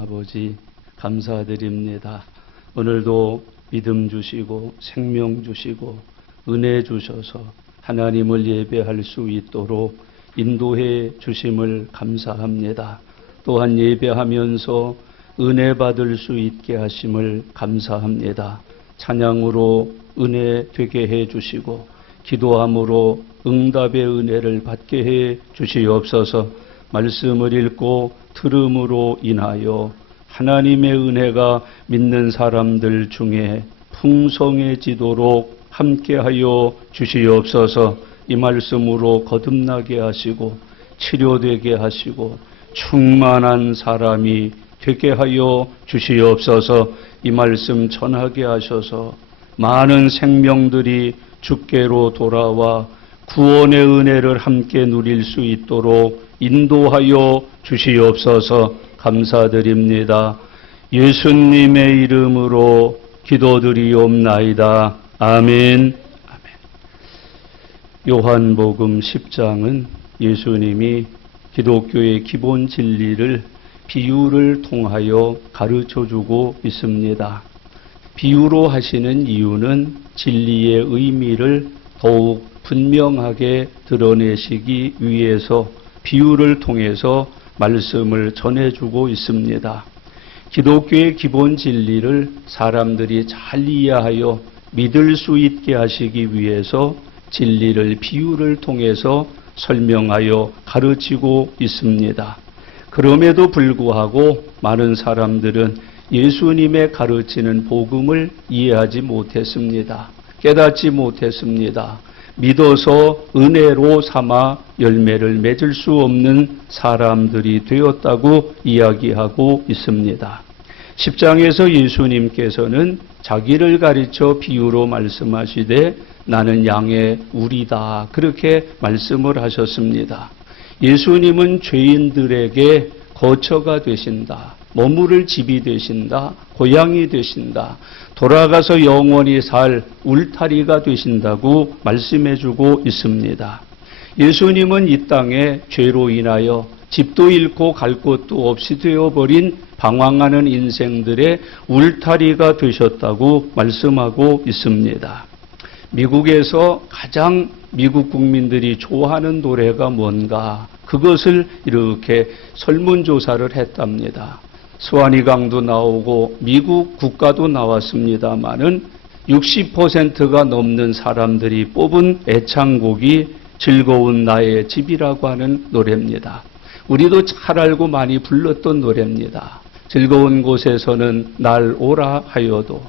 아버지 감사드립니다. 오늘도 믿음 주시고 생명 주시고 은혜 주셔서 하나님을 예배할 수 있도록 인도해 주심을 감사합니다. 또한 예배하면서 은혜 받을 수 있게 하심을 감사합니다. 찬양으로 은혜 되게 해 주시고 기도함으로 응답의 은혜를 받게 해 주시옵소서. 말씀을 읽고 들음으로 인하여 하나님의 은혜가 믿는 사람들 중에 풍성해지도록 함께하여 주시옵소서. 이 말씀으로 거듭나게 하시고 치료되게 하시고 충만한 사람이 되게 하여 주시옵소서. 이 말씀 전하게 하셔서 많은 생명들이 주께로 돌아와 구원의 은혜를 함께 누릴 수 있도록 인도하여 주시옵소서. 감사드립니다. 예수님의 이름으로 기도드리옵나이다. 아멘. 요한복음 10장은 예수님이 기독교의 기본 진리를 비유를 통하여 가르쳐주고 있습니다. 비유로 하시는 이유는 진리의 의미를 더욱 분명하게 드러내시기 위해서 비유를 통해서 말씀을 전해주고 있습니다. 기독교의 기본 진리를 사람들이 잘 이해하여 믿을 수 있게 하시기 위해서 진리를 비유를 통해서 설명하여 가르치고 있습니다. 그럼에도 불구하고 많은 사람들은 예수님의 가르치는 복음을 이해하지 못했습니다. 깨닫지 못했습니다. 믿어서 은혜로 삼아 열매를 맺을 수 없는 사람들이 되었다고 이야기하고 있습니다. 10장에서 예수님께서는 자기를 가르쳐 비유로 말씀하시되 나는 양의 우리다 그렇게 말씀을 하셨습니다. 예수님은 죄인들에게 거처가 되신다. 머무를 집이 되신다. 고향이 되신다. 돌아가서 영원히 살 울타리가 되신다고 말씀해주고 있습니다. 예수님은 이 땅에 죄로 인하여 집도 잃고 갈 곳도 없이 되어버린 방황하는 인생들의 울타리가 되셨다고 말씀하고 있습니다. 미국에서 가장 미국 국민들이 좋아하는 노래가 뭔가 그것을 이렇게 설문조사를 했답니다. 스와니강도 나오고 미국 국가도 나왔습니다마는 60%가 넘는 사람들이 뽑은 애창곡이 즐거운 나의 집이라고 하는 노래입니다. 우리도 잘 알고 많이 불렀던 노래입니다. 즐거운 곳에서는 날 오라 하여도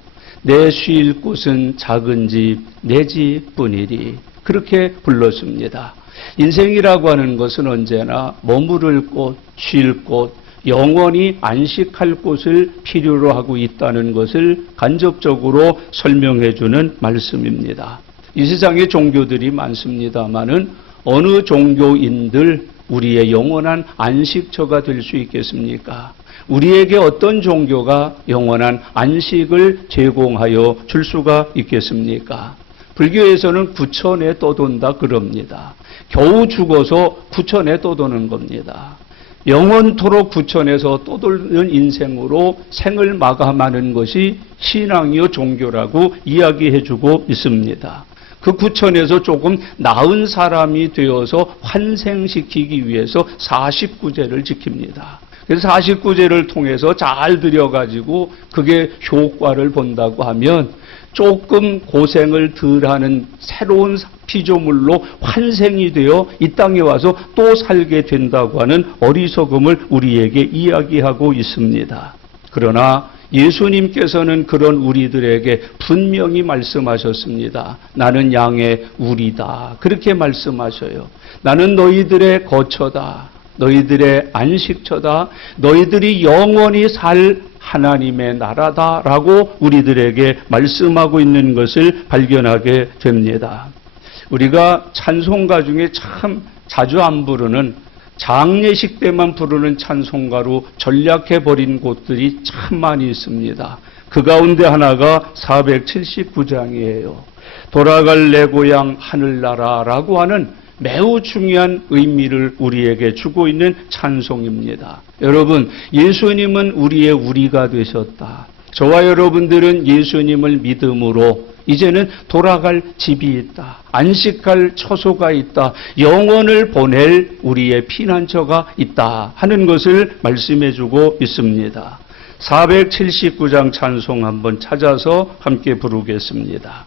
내 쉴 곳은 작은 집, 내 집뿐이리 그렇게 불렀습니다. 인생이라고 하는 것은 언제나 머무를 곳, 쉴 곳, 영원히 안식할 곳을 필요로 하고 있다는 것을 간접적으로 설명해 주는 말씀입니다. 이 세상에 종교들이 많습니다마는 어느 종교인들 우리의 영원한 안식처가 될 수 있겠습니까? 우리에게 어떤 종교가 영원한 안식을 제공하여 줄 수가 있겠습니까? 불교에서는 구천에 떠돈다 그럽니다. 겨우 죽어서 구천에 떠도는 겁니다. 영원토록 구천에서 떠돌는 인생으로 생을 마감하는 것이 신앙이요 종교라고 이야기해주고 있습니다. 그 구천에서 조금 나은 사람이 되어서 환생시키기 위해서 49제를 지킵니다. 그래서 49제를 통해서 잘 들여가지고 그게 효과를 본다고 하면 조금 고생을 덜하는 새로운 피조물로 환생이 되어 이 땅에 와서 또 살게 된다고 하는 어리석음을 우리에게 이야기하고 있습니다. 그러나 예수님께서는 그런 우리들에게 분명히 말씀하셨습니다. 나는 양의 우리다. 그렇게 말씀하셔요. 나는 너희들의 거처다. 너희들의 안식처다. 너희들이 영원히 살 하나님의 나라다라고 우리들에게 말씀하고 있는 것을 발견하게 됩니다. 우리가 찬송가 중에 참 자주 안 부르는 장례식 때만 부르는 찬송가로 전락해버린 곳들이 참 많이 있습니다. 그 가운데 하나가 479장이에요. 돌아갈 내 고향 하늘나라라고 하는 매우 중요한 의미를 우리에게 주고 있는 찬송입니다. 여러분, 예수님은 우리의 우리가 되셨다. 저와 여러분들은 예수님을 믿음으로 이제는 돌아갈 집이 있다. 안식할 처소가 있다. 영혼을 보낼 우리의 피난처가 있다 하는 것을 말씀해 주고 있습니다. 479장 찬송 한번 찾아서 함께 부르겠습니다.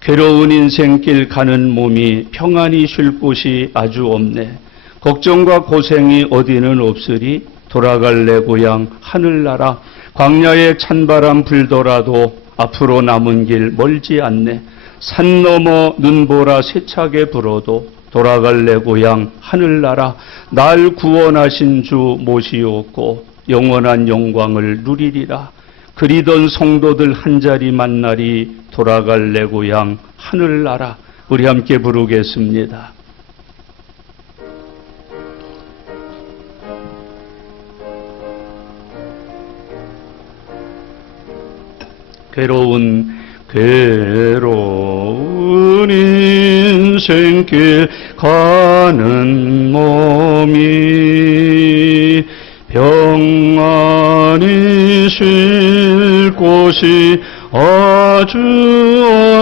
괴로운 인생길 가는 몸이 평안히 쉴 곳이 아주 없네. 걱정과 고생이 어디는 없으리 돌아갈 내 고향 하늘나라. 광야에 찬바람 불더라도 앞으로 남은 길 멀지 않네. 산 너머 눈보라 세차게 불어도 돌아갈 내 고향 하늘나라. 날 구원하신 주 모시옵고 영원한 영광을 누리리라. 그리던 성도들 한자리 만나리 돌아갈 내 고향 하늘나라. 우리 함께 부르겠습니다. 괴로운 인생길 가는 몸이 평안히 쉴 곳이 아주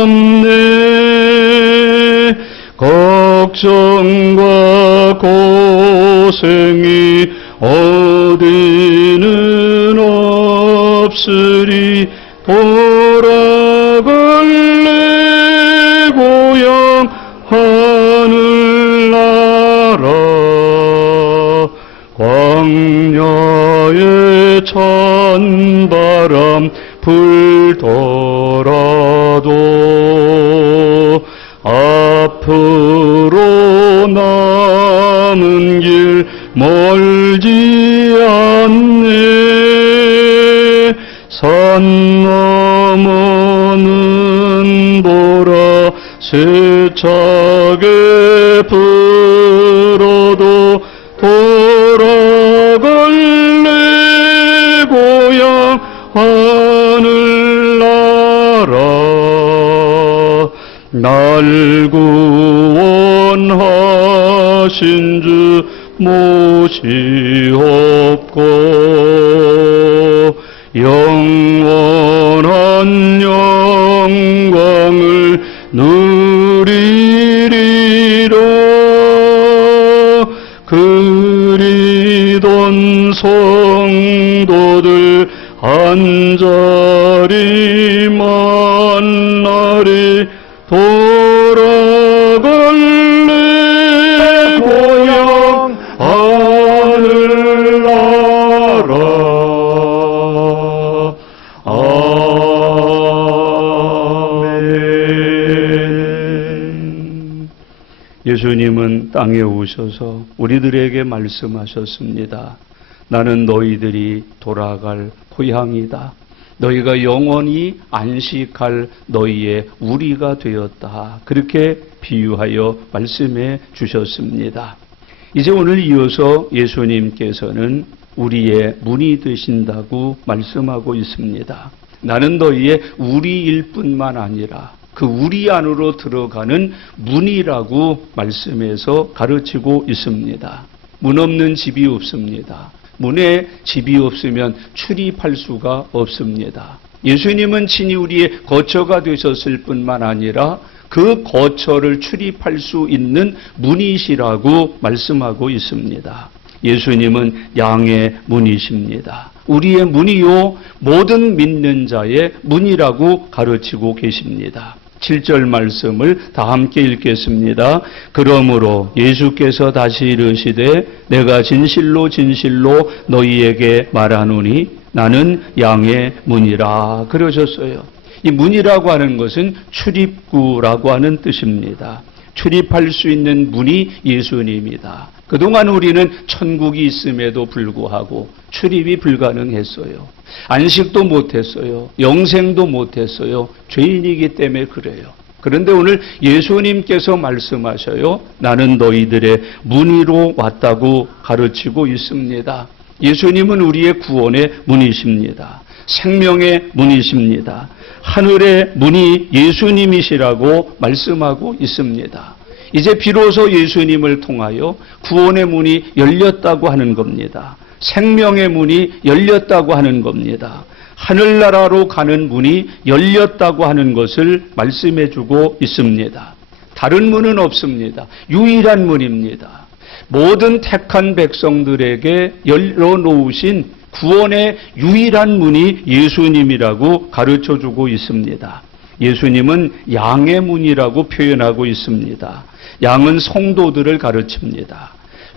없네. 걱정과 고생이 어디는 없으리 돌아갈 내 고향 하늘나라. 광야에 찬바람 불더라도 앞으로 남은 길 멀지 않네. 산 너머는 보라 세차게 불어도 돌아갈 내 고향 하늘나라. 날 구원하신 주 모시옵고 영원한 영광을 누리리라. 그리던 성도들 한자리 만나리 돌아갈 내 고향 하늘나라. 예수님은 땅에 오셔서 우리들에게 말씀하셨습니다. 나는 너희들이 돌아갈 고향이다. 너희가 영원히 안식할 너희의 우리가 되었다. 그렇게 비유하여 말씀해 주셨습니다. 이제 오늘 이어서 예수님께서는 우리의 문이 되신다고 말씀하고 있습니다. 나는 너희의 우리일 뿐만 아니라 그 우리 안으로 들어가는 문이라고 말씀해서 가르치고 있습니다. 문 없는 집이 없습니다. 문에 집이 없으면 출입할 수가 없습니다. 예수님은 친히 우리의 거처가 되셨을 뿐만 아니라 그 거처를 출입할 수 있는 문이시라고 말씀하고 있습니다. 예수님은 양의 문이십니다. 우리의 문이요 모든 믿는 자의 문이라고 가르치고 계십니다. 7절 말씀을 다 함께 읽겠습니다. 그러므로 예수께서 다시 이르시되 내가 진실로 진실로 너희에게 말하노니 나는 양의 문이라 그러셨어요. 이 문이라고 하는 것은 출입구라고 하는 뜻입니다. 출입할 수 있는 문이 예수님이다. 그동안 우리는 천국이 있음에도 불구하고 출입이 불가능했어요. 안식도 못했어요. 영생도 못했어요. 죄인이기 때문에 그래요. 그런데 오늘 예수님께서 말씀하셔요. 나는 너희들의 문의로 왔다고 가르치고 있습니다. 예수님은 우리의 구원의 문이십니다. 생명의 문이십니다. 하늘의 문이 예수님이시라고 말씀하고 있습니다. 이제 비로소 예수님을 통하여 구원의 문이 열렸다고 하는 겁니다. 생명의 문이 열렸다고 하는 겁니다. 하늘나라로 가는 문이 열렸다고 하는 것을 말씀해 주고 있습니다. 다른 문은 없습니다. 유일한 문입니다. 모든 택한 백성들에게 열어놓으신 구원의 유일한 문이 예수님이라고 가르쳐 주고 있습니다. 예수님은 양의 문이라고 표현하고 있습니다. 양은 성도들을 가르칩니다.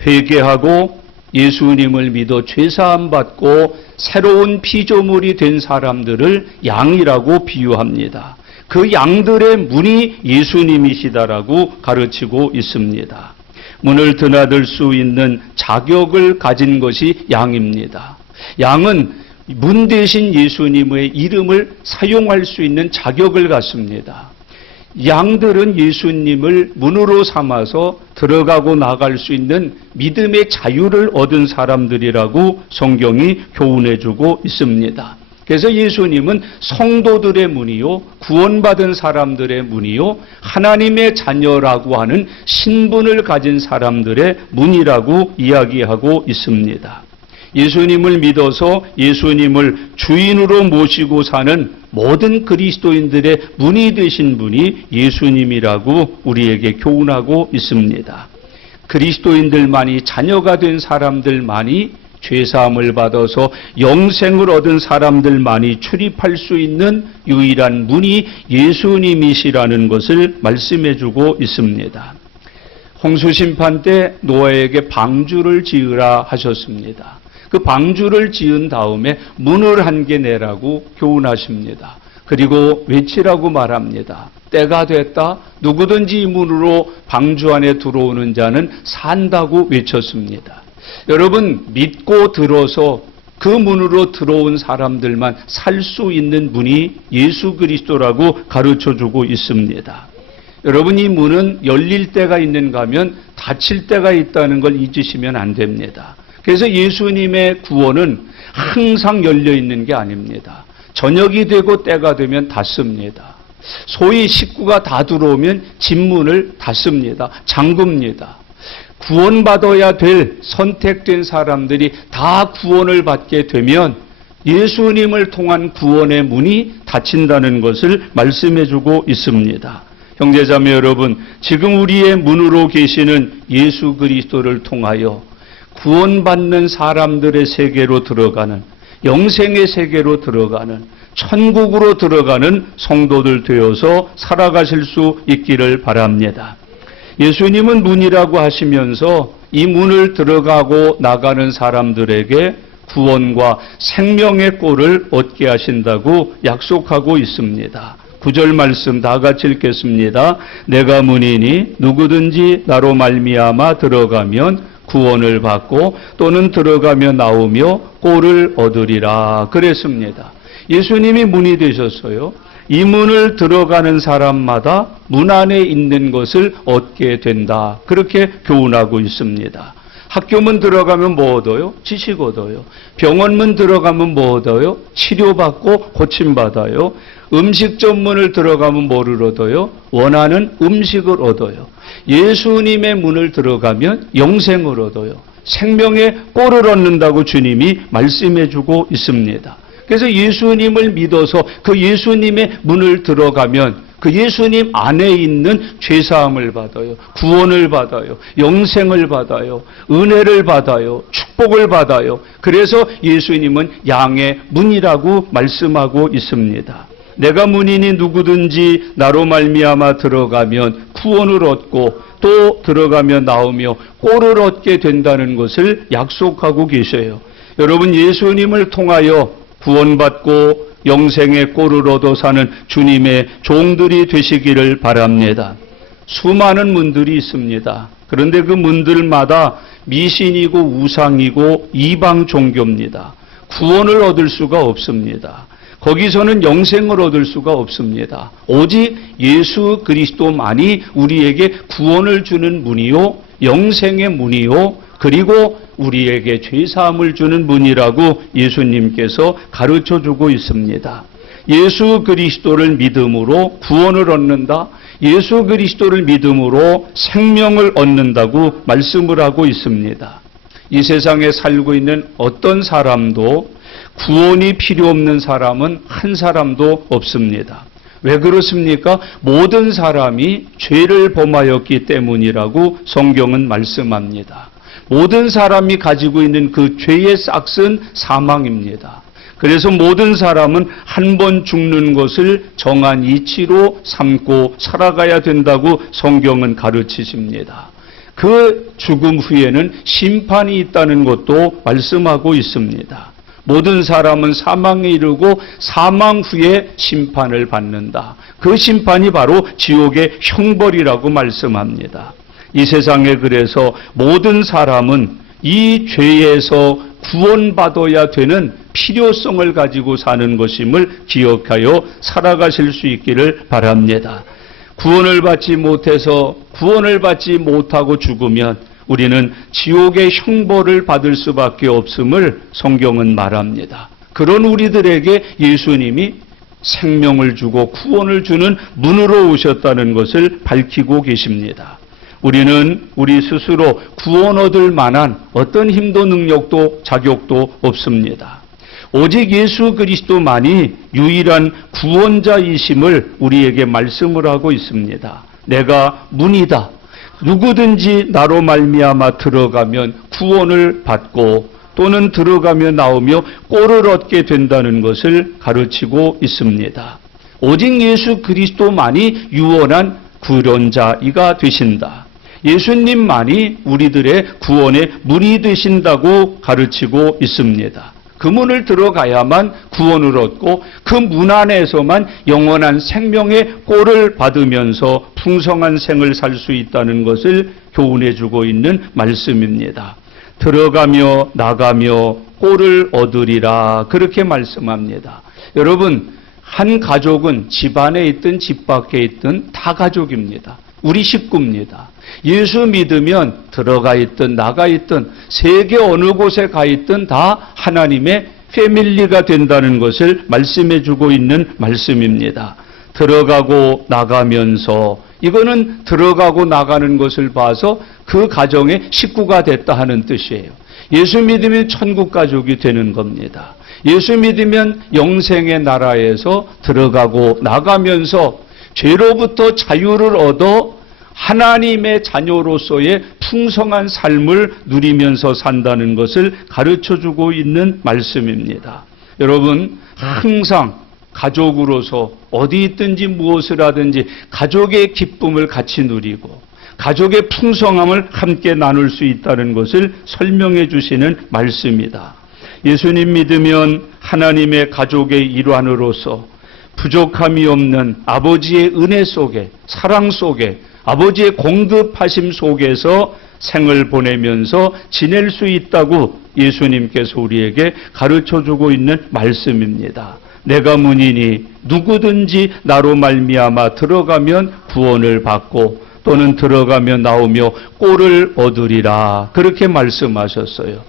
회개하고 예수님을 믿어 죄사함 받고 새로운 피조물이 된 사람들을 양이라고 비유합니다. 그 양들의 문이 예수님이시다라고 가르치고 있습니다. 문을 드나들 수 있는 자격을 가진 것이 양입니다. 양은 문 대신 예수님의 이름을 사용할 수 있는 자격을 갖습니다. 양들은 예수님을 문으로 삼아서 들어가고 나갈 수 있는 믿음의 자유를 얻은 사람들이라고 성경이 교훈해주고 있습니다. 그래서 예수님은 성도들의 문이요, 구원받은 사람들의 문이요, 하나님의 자녀라고 하는 신분을 가진 사람들의 문이라고 이야기하고 있습니다. 예수님을 믿어서 예수님을 주인으로 모시고 사는 모든 그리스도인들의 문이 되신 분이 예수님이라고 우리에게 교훈하고 있습니다. 그리스도인들만이 자녀가 된 사람들만이 죄사함을 받아서 영생을 얻은 사람들만이 출입할 수 있는 유일한 문이 예수님이시라는 것을 말씀해 주고 있습니다. 홍수심판 때 노아에게 방주를 지으라 하셨습니다. 그 방주를 지은 다음에 문을 한 개 내라고 교훈하십니다. 그리고 외치라고 말합니다. 때가 됐다. 누구든지 이 문으로 방주 안에 들어오는 자는 산다고 외쳤습니다. 여러분, 믿고 들어서 그 문으로 들어온 사람들만 살 수 있는 문이 예수 그리스도라고 가르쳐주고 있습니다. 여러분, 이 문은 열릴 때가 있는가 하면 닫힐 때가 있다는 걸 잊으시면 안 됩니다. 그래서 예수님의 구원은 항상 열려 있는 게 아닙니다. 저녁이 되고 때가 되면 닫습니다. 소위 식구가 다 들어오면 집문을 닫습니다. 잠굽니다. 구원받아야 될 선택된 사람들이 다 구원을 받게 되면 예수님을 통한 구원의 문이 닫힌다는 것을 말씀해 주고 있습니다. 형제자매 여러분, 지금 우리의 문으로 계시는 예수 그리스도를 통하여 구원받는 사람들의 세계로 들어가는, 영생의 세계로 들어가는, 천국으로 들어가는 성도들 되어서 살아가실 수 있기를 바랍니다. 예수님은 문이라고 하시면서 이 문을 들어가고 나가는 사람들에게 구원과 생명의 꼴을 얻게 하신다고 약속하고 있습니다. 9절 말씀 다 같이 읽겠습니다. 내가 문이니 누구든지 나로 말미암아 들어가면 구원을 받고 또는 들어가며 나오며 꼴을 얻으리라 그랬습니다. 예수님이 문이 되셨어요. 이 문을 들어가는 사람마다 문 안에 있는 것을 얻게 된다. 그렇게 교훈하고 있습니다. 학교문 들어가면 뭐 얻어요? 지식 얻어요. 병원문 들어가면 뭐 얻어요? 치료받고 고침받아요. 음식점 문을 들어가면 뭐를 얻어요? 원하는 음식을 얻어요. 예수님의 문을 들어가면 영생을 얻어요. 생명의 꼴을 얻는다고 주님이 말씀해 주고 있습니다. 그래서 예수님을 믿어서 그 예수님의 문을 들어가면 그 예수님 안에 있는 죄사함을 받아요. 구원을 받아요. 영생을 받아요. 은혜를 받아요. 축복을 받아요. 그래서 예수님은 양의 문이라고 말씀하고 있습니다. 내가 문이니 누구든지 나로 말미암아 들어가면 구원을 얻고 또 들어가며 나오며 꼴을 얻게 된다는 것을 약속하고 계셔요. 여러분, 예수님을 통하여 구원받고 영생의 꼴을 얻어 사는 주님의 종들이 되시기를 바랍니다. 수많은 문들이 있습니다. 그런데 그 문들마다 미신이고 우상이고 이방 종교입니다. 구원을 얻을 수가 없습니다. 거기서는 영생을 얻을 수가 없습니다. 오직 예수 그리스도만이 우리에게 구원을 주는 문이요, 영생의 문이요, 그리고 우리에게 죄사함을 주는 문이라고 예수님께서 가르쳐주고 있습니다. 예수 그리스도를 믿음으로 구원을 얻는다. 예수 그리스도를 믿음으로 생명을 얻는다고 말씀을 하고 있습니다. 이 세상에 살고 있는 어떤 사람도 구원이 필요 없는 사람은 한 사람도 없습니다. 왜 그렇습니까? 모든 사람이 죄를 범하였기 때문이라고 성경은 말씀합니다. 모든 사람이 가지고 있는 그 죄의 싹은 사망입니다. 그래서 모든 사람은 한 번 죽는 것을 정한 이치로 삼고 살아가야 된다고 성경은 가르치십니다. 그 죽음 후에는 심판이 있다는 것도 말씀하고 있습니다. 모든 사람은 사망에 이르고 사망 후에 심판을 받는다. 그 심판이 바로 지옥의 형벌이라고 말씀합니다. 이 세상에 그래서 모든 사람은 이 죄에서 구원받아야 되는 필요성을 가지고 사는 것임을 기억하여 살아가실 수 있기를 바랍니다. 구원을 받지 못하고 죽으면 우리는 지옥의 형벌을 받을 수밖에 없음을 성경은 말합니다. 그런 우리들에게 예수님이 생명을 주고 구원을 주는 문으로 오셨다는 것을 밝히고 계십니다. 우리는 우리 스스로 구원 얻을 만한 어떤 힘도 능력도 자격도 없습니다. 오직 예수 그리스도만이 유일한 구원자이심을 우리에게 말씀을 하고 있습니다. 내가 문이다. 누구든지 나로 말미암아 들어가면 구원을 받고 또는 들어가며 나오며 꼴을 얻게 된다는 것을 가르치고 있습니다. 오직 예수 그리스도만이 유언한 구원자이가 되신다. 예수님만이 우리들의 구원의 문이 되신다고 가르치고 있습니다. 그 문을 들어가야만 구원을 얻고 그 문 안에서만 영원한 생명의 꼴을 받으면서 풍성한 생을 살 수 있다는 것을 교훈해 주고 있는 말씀입니다. 들어가며 나가며 꼴을 얻으리라 그렇게 말씀합니다. 여러분, 한 가족은 집 안에 있든 집 밖에 있든 다 가족입니다. 우리 식구입니다. 예수 믿으면 들어가 있든 나가 있든 세계 어느 곳에 가 있든 다 하나님의 패밀리가 된다는 것을 말씀해 주고 있는 말씀입니다. 들어가고 나가면서 이거는 들어가고 나가는 것을 봐서 그 가정의 식구가 됐다 하는 뜻이에요. 예수 믿으면 천국 가족이 되는 겁니다. 예수 믿으면 영생의 나라에서 들어가고 나가면서 죄로부터 자유를 얻어 하나님의 자녀로서의 풍성한 삶을 누리면서 산다는 것을 가르쳐주고 있는 말씀입니다. 여러분, 항상 가족으로서 어디 있든지 무엇을 하든지 가족의 기쁨을 같이 누리고 가족의 풍성함을 함께 나눌 수 있다는 것을 설명해 주시는 말씀이다. 예수님 믿으면 하나님의 가족의 일환으로서 부족함이 없는 아버지의 은혜 속에, 사랑 속에, 아버지의 공급하심 속에서 생을 보내면서 지낼 수 있다고 예수님께서 우리에게 가르쳐주고 있는 말씀입니다. 내가 문이니 누구든지 나로 말미암아 들어가면 구원을 받고 또는 들어가며 나오며 꼴을 얻으리라 그렇게 말씀하셨어요.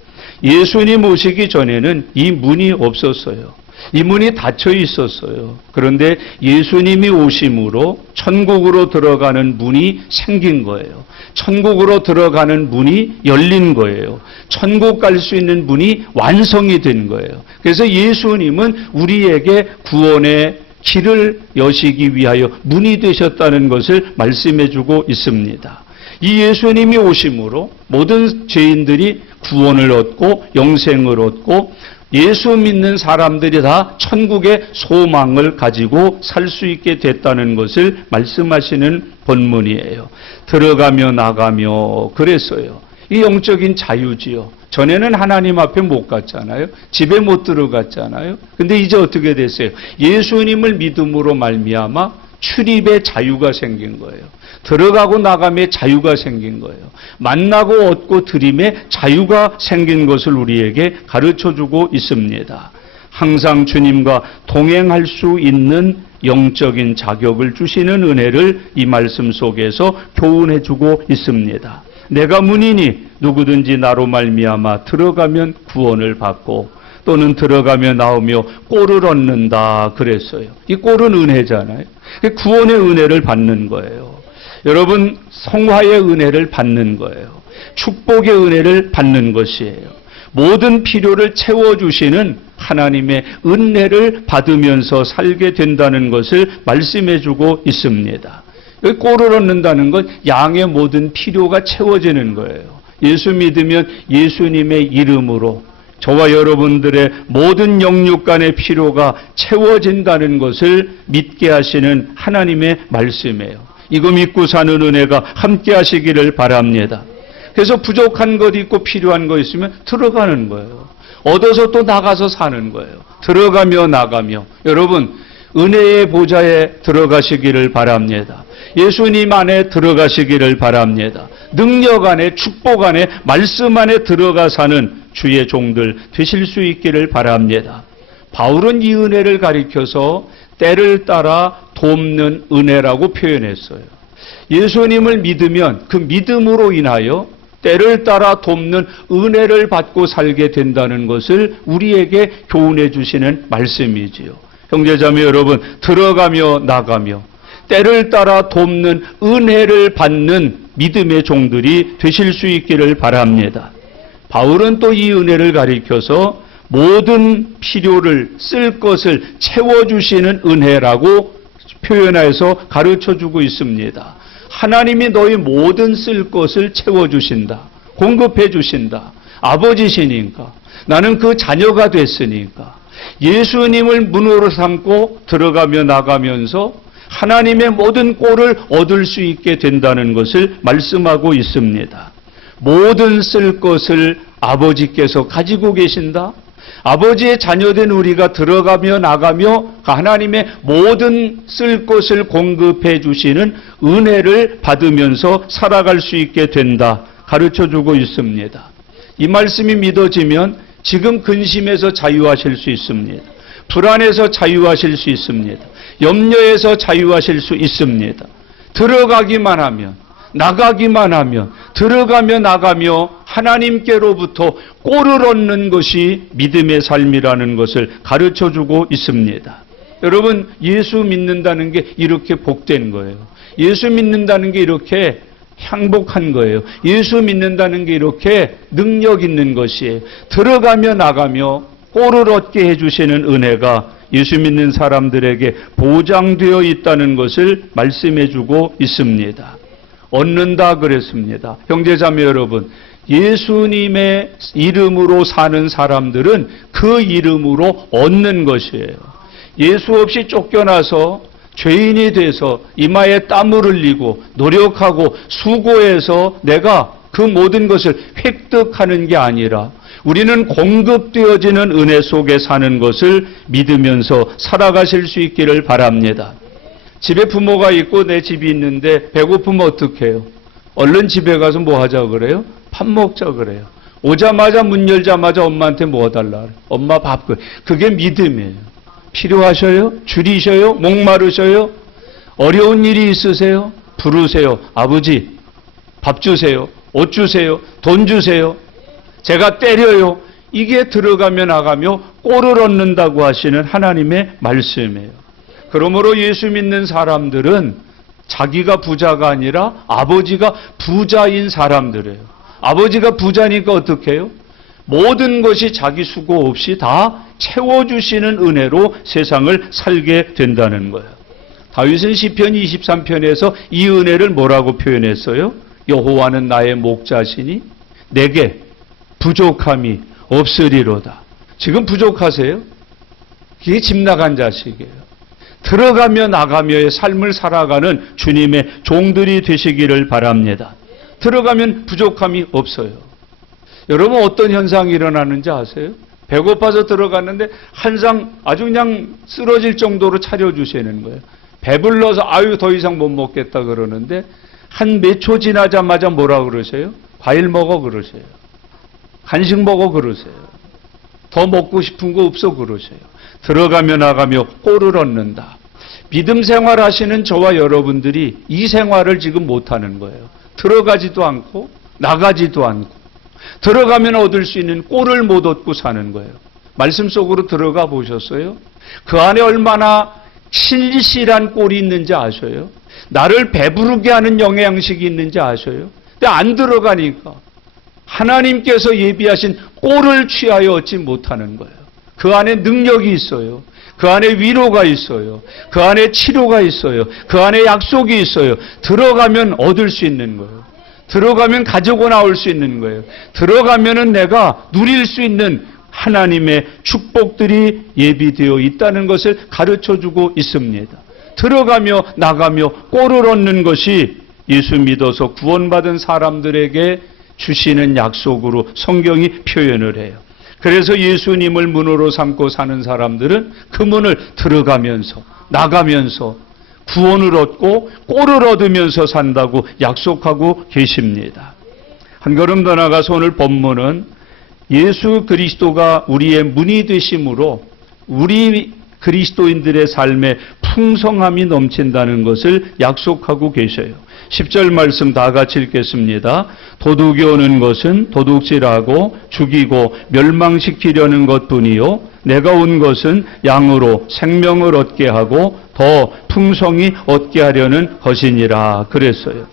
예수님 오시기 전에는 이 문이 없었어요. 이 문이 닫혀 있었어요. 그런데 예수님이 오심으로 천국으로 들어가는 문이 생긴 거예요. 천국으로 들어가는 문이 열린 거예요. 천국 갈 수 있는 문이 완성이 된 거예요. 그래서 예수님은 우리에게 구원의 길을 여시기 위하여 문이 되셨다는 것을 말씀해 주고 있습니다. 이 예수님이 오심으로 모든 죄인들이 구원을 얻고 영생을 얻고 예수 믿는 사람들이 다 천국의 소망을 가지고 살 수 있게 됐다는 것을 말씀하시는 본문이에요. 들어가며 나가며 그랬어요. 이 영적인 자유지요. 전에는 하나님 앞에 못 갔잖아요. 집에 못 들어갔잖아요. 근데 이제 어떻게 됐어요? 예수님을 믿음으로 말미암아 출입의 자유가 생긴 거예요. 들어가고 나감의 자유가 생긴 거예요. 만나고 얻고 드림의 자유가 생긴 것을 우리에게 가르쳐주고 있습니다. 항상 주님과 동행할 수 있는 영적인 자격을 주시는 은혜를 이 말씀 속에서 교훈해주고 있습니다. 내가 문이니 누구든지 나로 말미암아 들어가면 구원을 받고 또는 들어가며 나오며 꼴을 얻는다 그랬어요. 이 꼴은 은혜잖아요. 구원의 은혜를 받는 거예요. 여러분, 성화의 은혜를 받는 거예요. 축복의 은혜를 받는 것이에요. 모든 필요를 채워주시는 하나님의 은혜를 받으면서 살게 된다는 것을 말씀해주고 있습니다. 여기 꼴을 얻는다는 건 양의 모든 필요가 채워지는 거예요. 예수 믿으면 예수님의 이름으로 저와 여러분들의 모든 영육 간의 필요가 채워진다는 것을 믿게 하시는 하나님의 말씀이에요. 이거 믿고 사는 은혜가 함께 하시기를 바랍니다. 그래서 부족한 것 있고 필요한 것 있으면 들어가는 거예요. 얻어서 또 나가서 사는 거예요. 들어가며 나가며. 여러분, 은혜의 보좌에 들어가시기를 바랍니다. 예수님 안에 들어가시기를 바랍니다. 능력 안에, 축복 안에, 말씀 안에 들어가 사는 주의 종들 되실 수 있기를 바랍니다. 바울은 이 은혜를 가리켜서 때를 따라 돕는 은혜라고 표현했어요. 예수님을 믿으면 그 믿음으로 인하여 때를 따라 돕는 은혜를 받고 살게 된다는 것을 우리에게 교훈해 주시는 말씀이지요. 형제자매 여러분, 들어가며 나가며 때를 따라 돕는 은혜를 받는 믿음의 종들이 되실 수 있기를 바랍니다. 바울은 또 이 은혜를 가리켜서 모든 필요를 쓸 것을 채워주시는 은혜라고 표현해서 가르쳐주고 있습니다. 하나님이 너희 모든 쓸 것을 채워주신다. 공급해 주신다. 아버지시니까. 나는 그 자녀가 됐으니까. 예수님을 문으로 삼고 들어가며 나가면서 하나님의 모든 꼴을 얻을 수 있게 된다는 것을 말씀하고 있습니다. 모든 쓸 것을 아버지께서 가지고 계신다. 아버지의 자녀된 우리가 들어가며 나가며 하나님의 모든 쓸 것을 공급해 주시는 은혜를 받으면서 살아갈 수 있게 된다. 가르쳐주고 있습니다. 이 말씀이 믿어지면 지금 근심에서 자유하실 수 있습니다. 불안에서 자유하실 수 있습니다. 염려에서 자유하실 수 있습니다. 들어가기만 하면, 나가기만 하면, 들어가며 나가며 하나님께로부터 꼴을 얻는 것이 믿음의 삶이라는 것을 가르쳐주고 있습니다. 여러분, 예수 믿는다는 게 이렇게 복된 거예요. 예수 믿는다는 게 이렇게 행복한 거예요. 예수 믿는다는 게 이렇게 능력 있는 것이에요. 들어가며 나가며 꼴을 얻게 해주시는 은혜가 예수 믿는 사람들에게 보장되어 있다는 것을 말씀해주고 있습니다. 얻는다 그랬습니다. 형제자매 여러분, 예수님의 이름으로 사는 사람들은 그 이름으로 얻는 것이에요. 예수 없이 쫓겨나서 죄인이 돼서 이마에 땀을 흘리고 노력하고 수고해서 내가 그 모든 것을 획득하는 게 아니라 우리는 공급되어지는 은혜 속에 사는 것을 믿으면서 살아가실 수 있기를 바랍니다. 집에 부모가 있고 내 집이 있는데 배고프면 어떻게 해요? 얼른 집에 가서 뭐 하자 그래요? 밥 먹자 그래요. 오자마자 문 열자마자 엄마한테 뭐 달라 그래요? 엄마 밥 그. 그게 믿음이에요. 필요하셔요? 줄이셔요? 목마르셔요? 어려운 일이 있으세요? 부르세요. 아버지 밥 주세요. 옷 주세요. 돈 주세요. 제가 때려요. 이게 들어가며 나가며 꼴을 얻는다고 하시는 하나님의 말씀이에요. 그러므로 예수 믿는 사람들은 자기가 부자가 아니라 아버지가 부자인 사람들이에요. 아버지가 부자니까 어떻게 해요? 모든 것이 자기 수고 없이 다 채워주시는 은혜로 세상을 살게 된다는 거예요. 다윗은 시편 23편에서 이 은혜를 뭐라고 표현했어요? 여호와는 나의 목자시니 내게 부족함이 없으리로다. 지금 부족하세요? 이게 집 나간 자식이에요. 들어가며 나가며의 삶을 살아가는 주님의 종들이 되시기를 바랍니다. 들어가면 부족함이 없어요. 여러분 어떤 현상이 일어나는지 아세요? 배고파서 들어갔는데 한 상 아주 그냥 쓰러질 정도로 차려주시는 거예요. 배불러서 아유 더 이상 못 먹겠다 그러는데 한 몇 초 지나자마자 뭐라 그러세요? 과일 먹어 그러세요. 간식 먹어 그러세요. 더 먹고 싶은 거 없어 그러세요. 들어가며 나가며 꼴을 얻는다. 믿음 생활 하시는 저와 여러분들이 이 생활을 지금 못하는 거예요. 들어가지도 않고 나가지도 않고 들어가면 얻을 수 있는 꼴을 못 얻고 사는 거예요. 말씀 속으로 들어가 보셨어요? 그 안에 얼마나 신실한 꼴이 있는지 아셔요? 나를 배부르게 하는 영양식이 있는지 아셔요? 근데 안 들어가니까 하나님께서 예비하신 꼴을 취하여 얻지 못하는 거예요. 그 안에 능력이 있어요. 그 안에 위로가 있어요. 그 안에 치료가 있어요. 그 안에 약속이 있어요. 들어가면 얻을 수 있는 거예요. 들어가면 가지고 나올 수 있는 거예요. 들어가면은 내가 누릴 수 있는 하나님의 축복들이 예비되어 있다는 것을 가르쳐주고 있습니다. 들어가며 나가며 꼴을 얻는 것이 예수 믿어서 구원받은 사람들에게 주시는 약속으로 성경이 표현을 해요. 그래서 예수님을 문으로 삼고 사는 사람들은 그 문을 들어가면서 나가면서 구원을 얻고 꼴을 얻으면서 산다고 약속하고 계십니다. 한 걸음 더 나가서 오늘 본문은 예수 그리스도가 우리의 문이 되심으로 우리 그리스도인들의 삶에 풍성함이 넘친다는 것을 약속하고 계셔요. 10절 말씀 다 같이 읽겠습니다. 도둑이 오는 것은 도둑질하고 죽이고 멸망시키려는 것뿐이요 내가 온 것은 양으로 생명을 얻게 하고 더 풍성히 얻게 하려는 것이니라 그랬어요.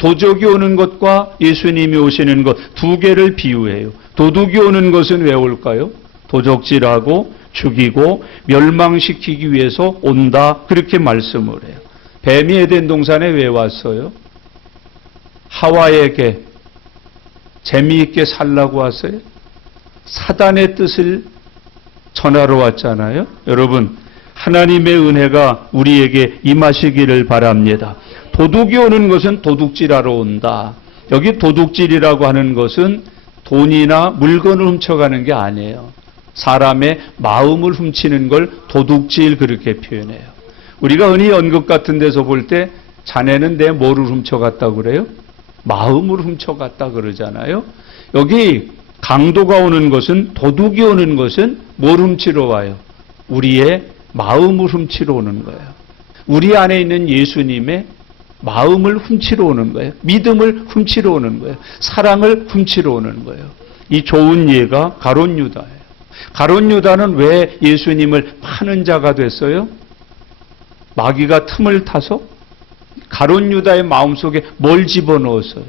도적이 오는 것과 예수님이 오시는 것 두 개를 비유해요. 도둑이 오는 것은 왜 올까요? 도적질하고 죽이고 멸망시키기 위해서 온다 그렇게 말씀을 해요. 뱀이 에덴 동산에 왜 왔어요? 하와에게 재미있게 살라고 왔어요? 사단의 뜻을 전하러 왔잖아요. 여러분 하나님의 은혜가 우리에게 임하시기를 바랍니다. 도둑이 오는 것은 도둑질하러 온다. 여기 도둑질이라고 하는 것은 돈이나 물건을 훔쳐가는 게 아니에요. 사람의 마음을 훔치는 걸 도둑질 그렇게 표현해요. 우리가 흔히 연극 같은 데서 볼 때 자네는 내 뭐를 훔쳐갔다고 그래요? 마음을 훔쳐갔다 그러잖아요. 여기 강도가 오는 것은 도둑이 오는 것은 뭘 훔치러 와요? 우리의 마음을 훔치러 오는 거예요. 우리 안에 있는 예수님의 마음을 훔치러 오는 거예요. 믿음을 훔치러 오는 거예요. 사랑을 훔치러 오는 거예요. 이 좋은 예가 가룟 유다예요. 가룟 유다는 왜 예수님을 파는 자가 됐어요? 마귀가 틈을 타서 가룟 유다의 마음속에 뭘 집어넣었어요?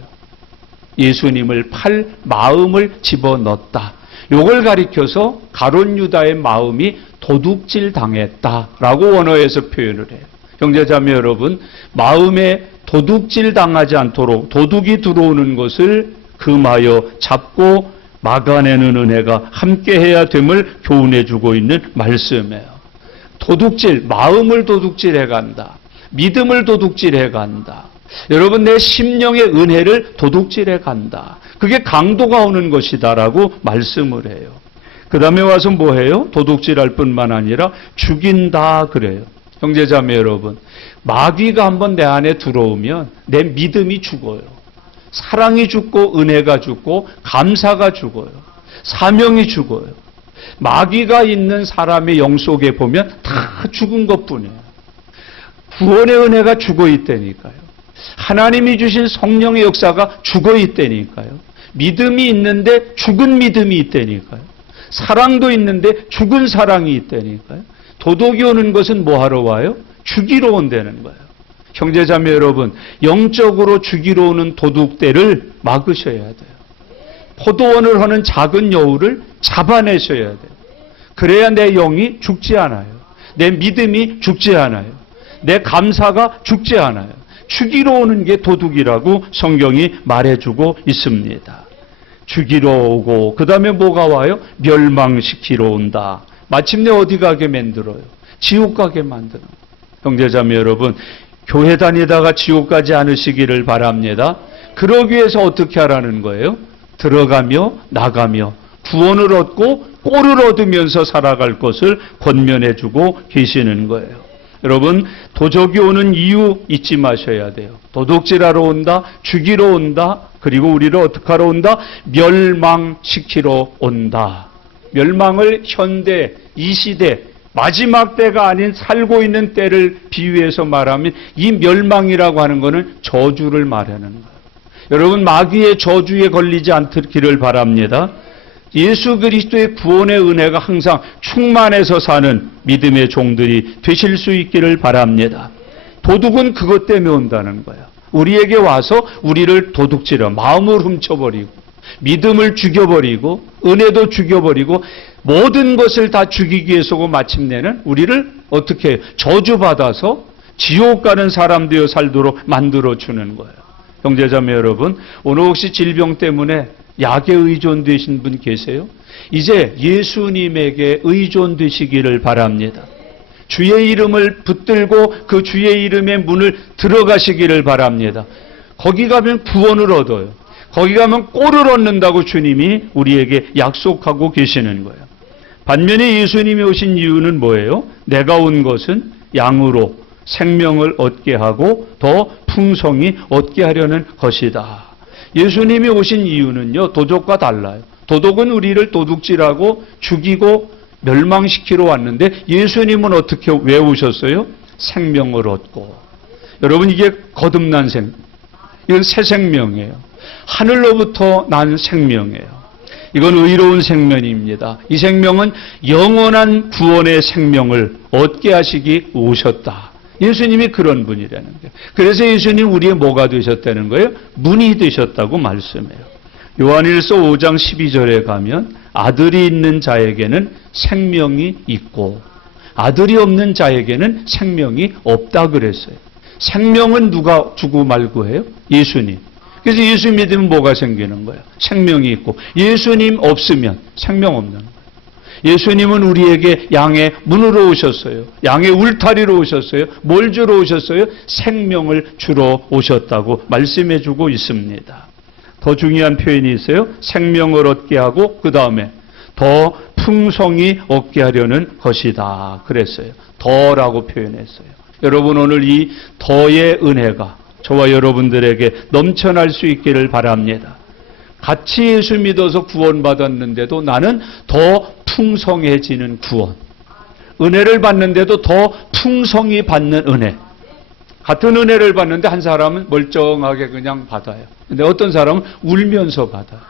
예수님을 팔 마음을 집어넣었다. 요걸 가리켜서 가룟 유다의 마음이 도둑질 당했다라고 원어에서 표현을 해요. 형제자매 여러분, 마음에 도둑질 당하지 않도록 도둑이 들어오는 것을 금하여 잡고 막아내는 은혜가 함께해야 됨을 교훈해주고 있는 말씀이에요. 도둑질, 마음을 도둑질해간다. 믿음을 도둑질해간다. 여러분 내 심령의 은혜를 도둑질해간다. 그게 강도가 오는 것이다라고 말씀을 해요. 그 다음에 와서 뭐해요? 도둑질할 뿐만 아니라 죽인다 그래요. 형제자매 여러분, 마귀가 한번 내 안에 들어오면 내 믿음이 죽어요. 사랑이 죽고 은혜가 죽고 감사가 죽어요. 사명이 죽어요. 마귀가 있는 사람의 영 속에 보면 다 죽은 것뿐이에요. 구원의 은혜가 죽어 있다니까요. 하나님이 주신 성령의 역사가 죽어 있다니까요. 믿음이 있는데 죽은 믿음이 있다니까요. 사랑도 있는데 죽은 사랑이 있다니까요. 도둑이 오는 것은 뭐 하러 와요? 죽이러 온다는 거예요. 형제자매 여러분, 영적으로 죽이러 오는 도둑들을 막으셔야 돼요. 포도원을 하는 작은 여우를 잡아내셔야 돼요. 그래야 내 영이 죽지 않아요. 내 믿음이 죽지 않아요. 내 감사가 죽지 않아요. 죽이러 오는 게 도둑이라고 성경이 말해주고 있습니다. 죽이러 오고 그 다음에 뭐가 와요? 멸망시키러 온다. 마침내 어디 가게 만들어요? 지옥 가게 만드는 거예요. 형제자매 여러분, 교회 다니다가 지옥 가지 않으시기를 바랍니다. 그러기 위해서 어떻게 하라는 거예요? 들어가며 나가며 구원을 얻고 꼴을 얻으면서 살아갈 것을 권면해주고 계시는 거예요. 여러분, 도적이 오는 이유 잊지 마셔야 돼요. 도둑질하러 온다, 죽이러 온다, 그리고 우리를 어떻게 하러 온다? 멸망시키러 온다. 멸망을 현대, 이 시대, 마지막 때가 아닌 살고 있는 때를 비유해서 말하면 이 멸망이라고 하는 것은 저주를 말하는 거예요. 여러분, 마귀의 저주에 걸리지 않기를 바랍니다. 예수 그리스도의 구원의 은혜가 항상 충만해서 사는 믿음의 종들이 되실 수 있기를 바랍니다. 도둑은 그것 때문에 온다는 거예요. 우리에게 와서 우리를 도둑질러 마음을 훔쳐버리고 믿음을 죽여버리고 은혜도 죽여버리고 모든 것을 다 죽이기 위해서고 마침내는 우리를 어떻게 해요? 저주받아서 지옥 가는 사람 되어 살도록 만들어주는 거예요. 형제자매 여러분, 오늘 혹시 질병 때문에 약에 의존되신 분 계세요? 이제 예수님에게 의존되시기를 바랍니다. 주의 이름을 붙들고 그 주의 이름의 문을 들어가시기를 바랍니다. 거기 가면 구원을 얻어요. 거기 가면 꼴을 얻는다고 주님이 우리에게 약속하고 계시는 거예요. 반면에 예수님이 오신 이유는 뭐예요? 내가 온 것은 양으로 생명을 얻게 하고 더 풍성히 얻게 하려는 것이다. 예수님이 오신 이유는요, 도둑과 달라요. 도둑은 우리를 도둑질하고 죽이고 멸망시키러 왔는데 예수님은 어떻게 왜 오셨어요? 생명을 얻고. 여러분, 이게 거듭난 생명. 이건 새 생명이에요. 하늘로부터 난 생명이에요. 이건 의로운 생명입니다. 이 생명은 영원한 구원의 생명을 얻게 하시기 오셨다. 예수님이 그런 분이라는 거예요. 그래서 예수님 우리의 뭐가 되셨다는 거예요? 문이 되셨다고 말씀해요. 요한일서 5장 12절에 가면 아들이 있는 자에게는 생명이 있고 아들이 없는 자에게는 생명이 없다 그랬어요. 생명은 누가 주고 말고 해요? 예수님. 그래서 예수 믿으면 뭐가 생기는 거예요? 생명이 있고 예수님 없으면 생명 없는 거예요. 예수님은 우리에게 양의 문으로 오셨어요. 양의 울타리로 오셨어요. 뭘 주러 오셨어요? 생명을 주러 오셨다고 말씀해 주고 있습니다. 더 중요한 표현이 있어요. 생명을 얻게 하고 그 다음에 더 풍성히 얻게 하려는 것이다 그랬어요. 더라고 표현했어요. 여러분, 오늘 이 더의 은혜가 저와 여러분들에게 넘쳐날 수 있기를 바랍니다. 같이 예수 믿어서 구원받았는데도 나는 더 풍성해지는 구원. 은혜를 받는데도 더 풍성히 받는 은혜. 같은 은혜를 받는데 한 사람은 멀쩡하게 그냥 받아요. 근데 어떤 사람은 울면서 받아요.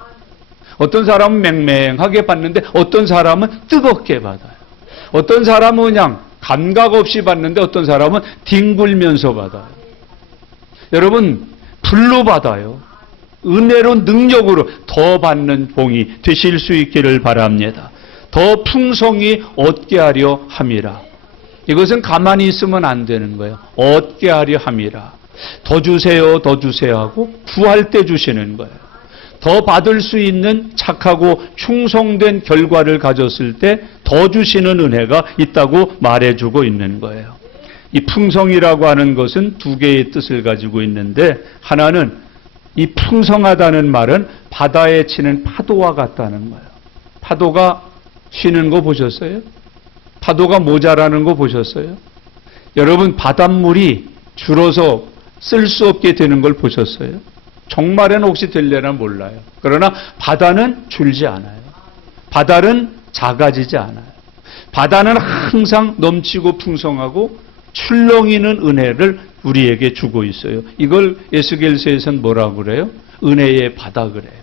어떤 사람은 맹맹하게 받는데 어떤 사람은 뜨겁게 받아요. 어떤 사람은 그냥 감각 없이 받는데 어떤 사람은 뒹굴면서 받아요. 여러분, 불로 받아요. 은혜로 능력으로 더 받는 봉이 되실 수 있기를 바랍니다. 더 풍성히 얻게 하려 함이라. 이것은 가만히 있으면 안 되는 거예요. 얻게 하려 함이라. 더 주세요, 더 주세요 하고 구할 때 주시는 거예요. 더 받을 수 있는 착하고 충성된 결과를 가졌을 때 더 주시는 은혜가 있다고 말해주고 있는 거예요. 이 풍성이라고 하는 것은 두 개의 뜻을 가지고 있는데 하나는 이 풍성하다는 말은 바다에 치는 파도와 같다는 거예요. 파도가 쉬는 거 보셨어요? 파도가 모자라는 거 보셨어요? 여러분, 바닷물이 줄어서 쓸 수 없게 되는 걸 보셨어요? 정말에는 혹시 될려나 몰라요. 그러나 바다는 줄지 않아요. 바다는 작아지지 않아요. 바다는 항상 넘치고 풍성하고 출렁이는 은혜를 우리에게 주고 있어요. 이걸 에스겔서에서는 뭐라고 그래요? 은혜의 바다 그래요.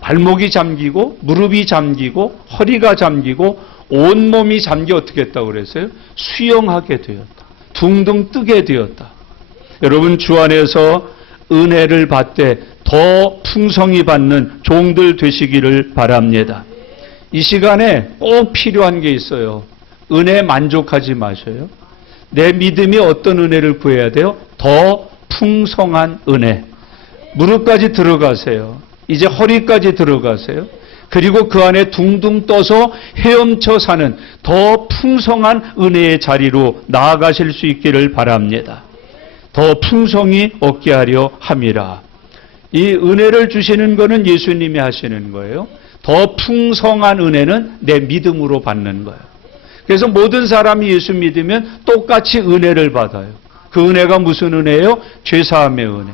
발목이 잠기고 무릎이 잠기고 허리가 잠기고 온몸이 잠겨 어떻게 했다고 그랬어요? 수영하게 되었다. 둥둥 뜨게 되었다. 여러분, 주 안에서 은혜를 받되 더 풍성히 받는 종들 되시기를 바랍니다. 이 시간에 꼭 필요한 게 있어요. 은혜에 만족하지 마셔요. 내 믿음이 어떤 은혜를 구해야 돼요? 더 풍성한 은혜. 무릎까지 들어가세요. 이제 허리까지 들어가세요. 그리고 그 안에 둥둥 떠서 헤엄쳐 사는 더 풍성한 은혜의 자리로 나아가실 수 있기를 바랍니다. 더 풍성히 얻게 하려 함이라. 이 은혜를 주시는 것은 예수님이 하시는 거예요. 더 풍성한 은혜는 내 믿음으로 받는 거예요. 그래서 모든 사람이 예수 믿으면 똑같이 은혜를 받아요. 그 은혜가 무슨 은혜예요? 죄사함의 은혜,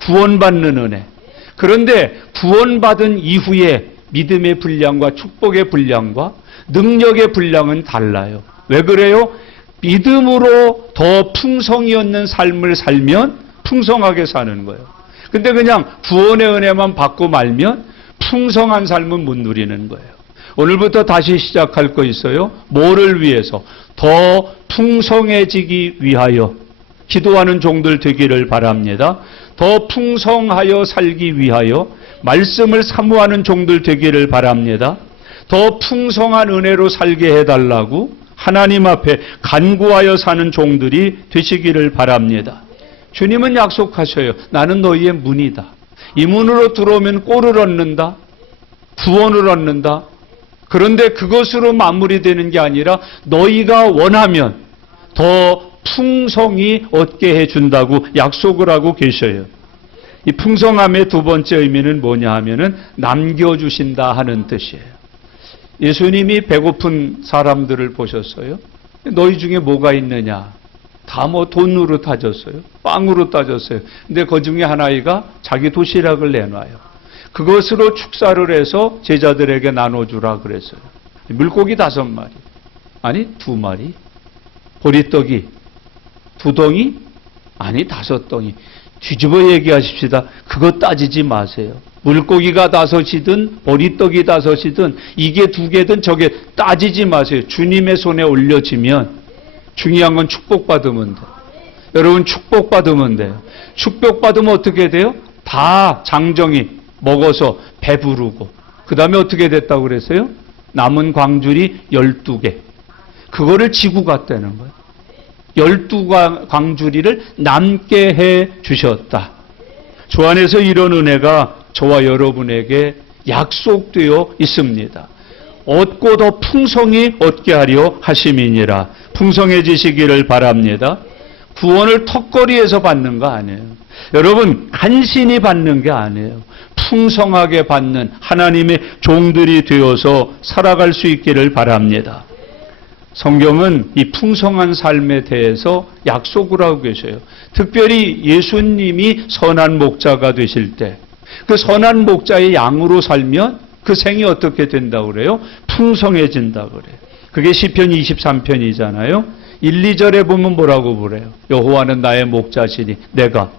구원받는 은혜. 그런데 구원받은 이후에 믿음의 분량과 축복의 분량과 능력의 분량은 달라요. 왜 그래요? 믿음으로 더 풍성히 얻는 삶을 살면 풍성하게 사는 거예요. 근데 그냥 구원의 은혜만 받고 말면 풍성한 삶은 못 누리는 거예요. 오늘부터 다시 시작할 거 있어요. 뭐를 위해서? 더 풍성해지기 위하여 기도하는 종들 되기를 바랍니다. 더 풍성하여 살기 위하여 말씀을 사모하는 종들 되기를 바랍니다. 더 풍성한 은혜로 살게 해달라고 하나님 앞에 간구하여 사는 종들이 되시기를 바랍니다. 주님은 약속하셔요. 나는 너희의 문이다. 이 문으로 들어오면 꼴을 얻는다. 구원을 얻는다. 그런데 그것으로 마무리되는 게 아니라 너희가 원하면 더 풍성히 얻게 해준다고 약속을 하고 계셔요. 이 풍성함의 두 번째 의미는 뭐냐 하면은 남겨주신다 하는 뜻이에요. 예수님이 배고픈 사람들을 보셨어요. 너희 중에 뭐가 있느냐? 다 뭐 돈으로 따졌어요. 빵으로 따졌어요. 근데 그 중에 하나이가 자기 도시락을 내놔요. 그것으로 축사를 해서 제자들에게 나눠주라 그랬어요. 물고기 5마리. 아니 2마리. 보리떡이 2덩이? 아니 5덩이. 뒤집어 얘기하십시다. 그거 따지지 마세요. 물고기가 5이든 보리떡이 5이든 이게 2개든 저게 따지지 마세요. 주님의 손에 올려지면 중요한 건 축복받으면 돼요. 여러분 축복받으면 돼요. 축복받으면 어떻게 돼요? 다 장정이 먹어서 배부르고 그 다음에 어떻게 됐다고 그랬어요? 남은 광줄이 12개. 그거를 지고 갔다는 거예요. 12광주리를 남게 해 주셨다. 주 안에서 이런 은혜가 저와 여러분에게 약속되어 있습니다. 얻고 더 풍성히 얻게 하려 하심이니라. 풍성해지시기를 바랍니다. 구원을 턱걸이에서 받는 거 아니에요. 여러분 간신히 받는 게 아니에요. 풍성하게 받는 하나님의 종들이 되어서 살아갈 수 있기를 바랍니다. 성경은 이 풍성한 삶에 대해서 약속을 하고 계셔요. 특별히 예수님이 선한 목자가 되실 때 그 선한 목자의 양으로 살면 그 생이 어떻게 된다고 그래요? 풍성해진다고 그래요. 그게 시편 23편이잖아요. 1, 2절에 보면 뭐라고 그래요? 여호와는 나의 목자시니 내가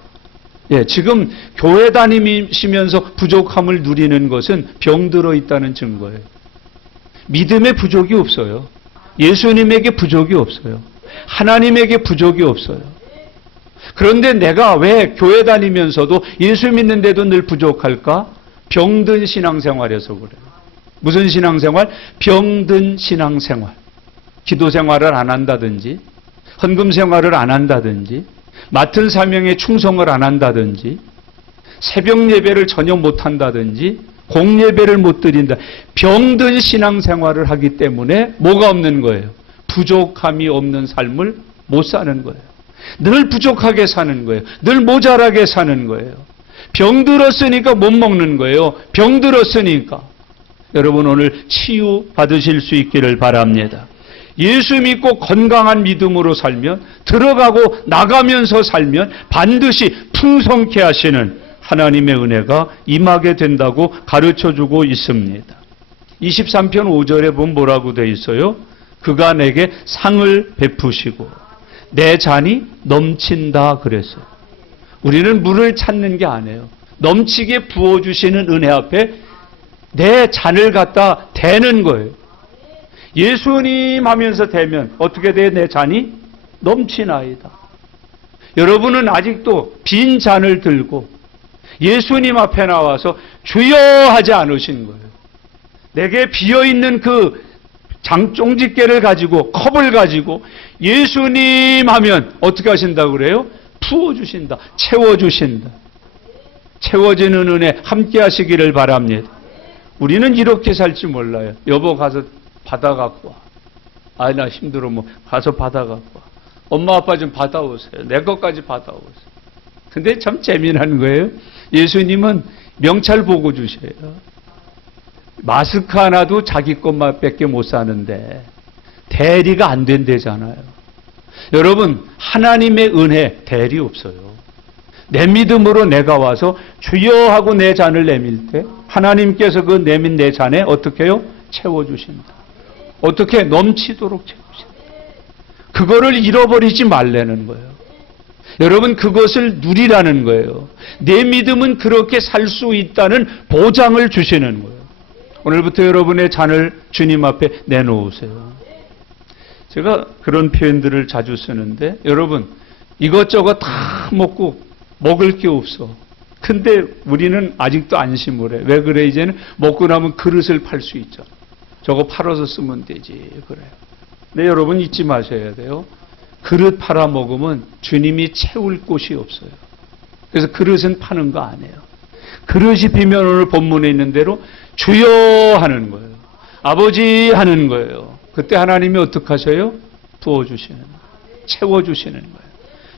지금 교회 다니시면서 부족함을 누리는 것은 병들어 있다는 증거예요. 믿음에 부족이 없어요. 예수님에게 부족이 없어요. 하나님에게 부족이 없어요. 그런데 내가 왜 교회 다니면서도 예수 믿는데도 늘 부족할까? 병든 신앙생활에서 그래요. 무슨 신앙생활? 병든 신앙생활. 기도 생활을 안 한다든지 헌금 생활을 안 한다든지 맡은 사명에 충성을 안 한다든지 새벽 예배를 전혀 못 한다든지 공예배를 못 드린다. 병든 신앙생활을 하기 때문에 뭐가 없는 거예요? 부족함이 없는 삶을 못 사는 거예요. 늘 부족하게 사는 거예요. 늘 모자라게 사는 거예요. 병들었으니까 못 먹는 거예요. 병들었으니까. 여러분 오늘 치유 받으실 수 있기를 바랍니다. 예수 믿고 건강한 믿음으로 살면 들어가고 나가면서 살면 반드시 풍성케 하시는 하나님의 은혜가 임하게 된다고 가르쳐주고 있습니다. 23편 5절에 보면 뭐라고 되어 있어요? 그가 내게 상을 베푸시고 내 잔이 넘친다 그랬어요. 우리는 물을 찾는 게 아니에요. 넘치게 부어주시는 은혜 앞에 내 잔을 갖다 대는 거예요. 예수님 하면서 대면 어떻게 돼? 내 잔이 넘치나이다. 여러분은 아직도 빈 잔을 들고 예수님 앞에 나와서 주여 하지 않으신 거예요. 내게 비어있는 그 종짓개를 가지고 컵을 가지고 예수님 하면 어떻게 하신다고 그래요? 부어주신다. 채워주신다. 채워지는 은혜 함께 하시기를 바랍니다. 우리는 이렇게 살지 몰라요. 여보 가서 받아갖고 와. 아이 나 힘들어 뭐 가서 받아갖고 와. 엄마 아빠 좀 받아오세요. 내 것까지 받아오세요. 근데 참 재미난 거예요. 예수님은 명찰 보고 주셔요. 마스크 하나도 자기 것만 밖에 못 사는데 대리가 안 된대잖아요. 여러분 하나님의 은혜 대리 없어요. 내 믿음으로 내가 와서 주여 하고 내 잔을 내밀 때 하나님께서 그 내민 내 잔에 어떻게 해요? 채워주신다. 어떻게? 넘치도록 채우신다. 그거를 잃어버리지 말라는 거예요. 여러분, 그것을 누리라는 거예요. 내 믿음은 그렇게 살 수 있다는 보장을 주시는 거예요. 오늘부터 여러분의 잔을 주님 앞에 내놓으세요. 제가 그런 표현들을 자주 쓰는데, 여러분, 이것저것 다 먹고 먹을 게 없어. 근데 우리는 아직도 안심을 해. 왜 그래? 이제는 먹고 나면 그릇을 팔 수 있잖아. 저거 팔아서 쓰면 되지. 그래요. 근데 여러분 잊지 마셔야 돼요. 그릇 팔아 먹으면 주님이 채울 곳이 없어요. 그래서 그릇은 파는 거 아니에요. 그릇이 비면 오늘 본문에 있는 대로 주여 하는 거예요. 아버지 하는 거예요. 그때 하나님이 어떻게 하셔요? 부어주시는 거예요. 채워주시는 거예요.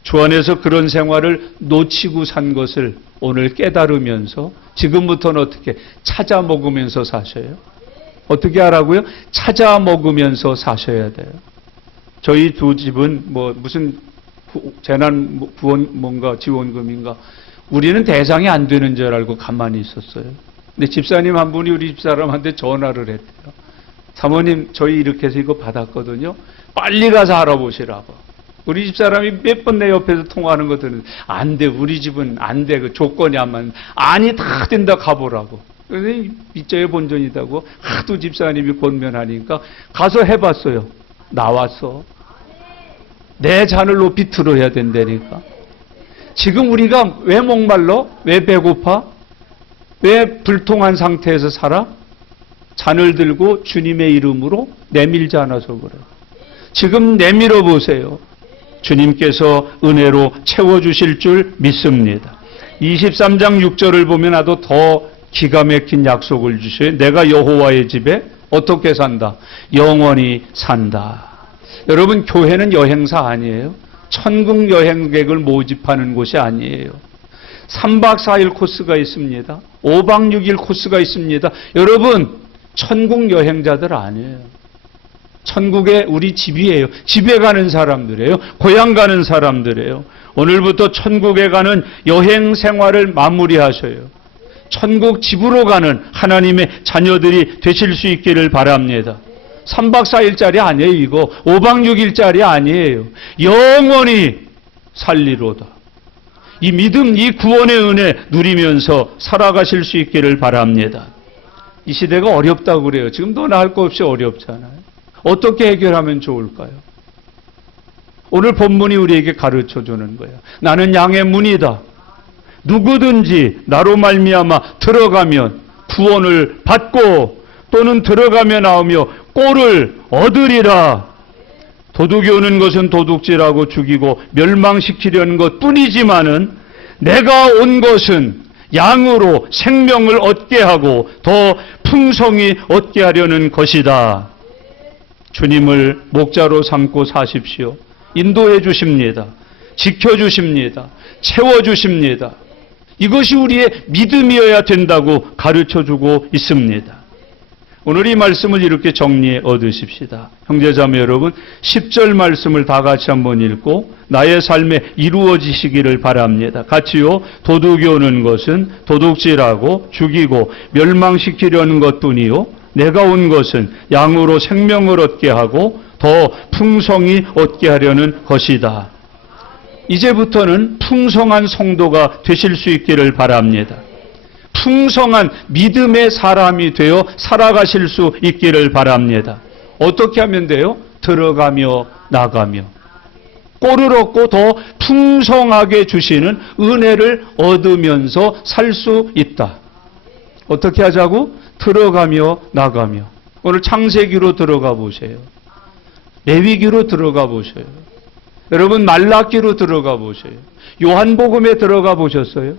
주 안에서 그런 생활을 놓치고 산 것을 오늘 깨달으면서 지금부터는 어떻게 찾아 먹으면서 사셔요? 어떻게 하라고요? 찾아 먹으면서 사셔야 돼요. 저희 두 집은 무슨 재난 구원 뭔가 지원금인가 우리는 대상이 안 되는 줄 알고 가만히 있었어요. 근데 집사님 한 분이 우리 집사람한테 전화를 했대요. 사모님 저희 이렇게 해서 이거 받았거든요. 빨리 가서 알아보시라고. 우리 집사람이 몇 번 내 옆에서 통화하는 거 들으면 안 돼. 우리 집은 안 돼. 그 조건이 안 맞는. 아니 다 된다 가보라고. 그래서 밑자에 본전이다고 하도 집사님이 권면하니까 가서 해봤어요. 나왔어. 내 잔을 높이 들어야 된다니까. 지금 우리가 왜 목말라? 왜 배고파? 왜 불통한 상태에서 살아? 잔을 들고 주님의 이름으로 내밀지 않아서 그래요. 지금 내밀어 보세요. 주님께서 은혜로 채워주실 줄 믿습니다. 23장 6절을 보면 아주 더 기가 막힌 약속을 주셔요. 내가 여호와의 집에 어떻게 산다? 영원히 산다. 여러분, 교회는 여행사 아니에요. 천국 여행객을 모집하는 곳이 아니에요. 3박 4일 코스가 있습니다. 5박 6일 코스가 있습니다. 여러분, 천국 여행자들 아니에요. 천국에 우리 집이에요. 집에 가는 사람들이에요. 고향 가는 사람들이에요. 오늘부터 천국에 가는 여행 생활을 마무리하셔요. 천국 집으로 가는 하나님의 자녀들이 되실 수 있기를 바랍니다. 3박 4일짜리 아니에요. 이거 5박 6일짜리 아니에요. 영원히 살리로다. 이 믿음, 이 구원의 은혜 누리면서 살아가실 수 있기를 바랍니다. 이 시대가 어렵다고 그래요. 지금 너나 할 거 없이 어렵잖아요. 어떻게 해결하면 좋을까요? 오늘 본문이 우리에게 가르쳐주는 거예요. 나는 양의 문이다. 누구든지 나로 말미암아 들어가면 구원을 받고 또는 들어가며 나오며 꼴을 얻으리라. 도둑이 오는 것은 도둑질하고 죽이고 멸망시키려는 것뿐이지만은 내가 온 것은 양으로 생명을 얻게 하고 더 풍성히 얻게 하려는 것이다. 주님을 목자로 삼고 사십시오. 인도해 주십니다. 지켜주십니다. 채워주십니다. 이것이 우리의 믿음이어야 된다고 가르쳐주고 있습니다. 오늘 이 말씀을 이렇게 정리해 얻으십시다. 형제자매 여러분, 10절 말씀을 다 같이 한번 읽고 나의 삶에 이루어지시기를 바랍니다. 같이요. 도둑이 오는 것은 도둑질하고 죽이고 멸망시키려는 것뿐이요. 내가 온 것은 양으로 생명을 얻게 하고 더 풍성히 얻게 하려는 것이다. 이제부터는 풍성한 성도가 되실 수 있기를 바랍니다. 풍성한 믿음의 사람이 되어 살아가실 수 있기를 바랍니다. 어떻게 하면 돼요? 들어가며 나가며 꼴을 얻고 더 풍성하게 주시는 은혜를 얻으면서 살 수 있다. 어떻게 하자고? 들어가며 나가며. 오늘 창세기로 들어가 보세요. 레위기로 들어가 보세요. 여러분 말라기로 들어가 보세요. 요한복음에 들어가 보셨어요?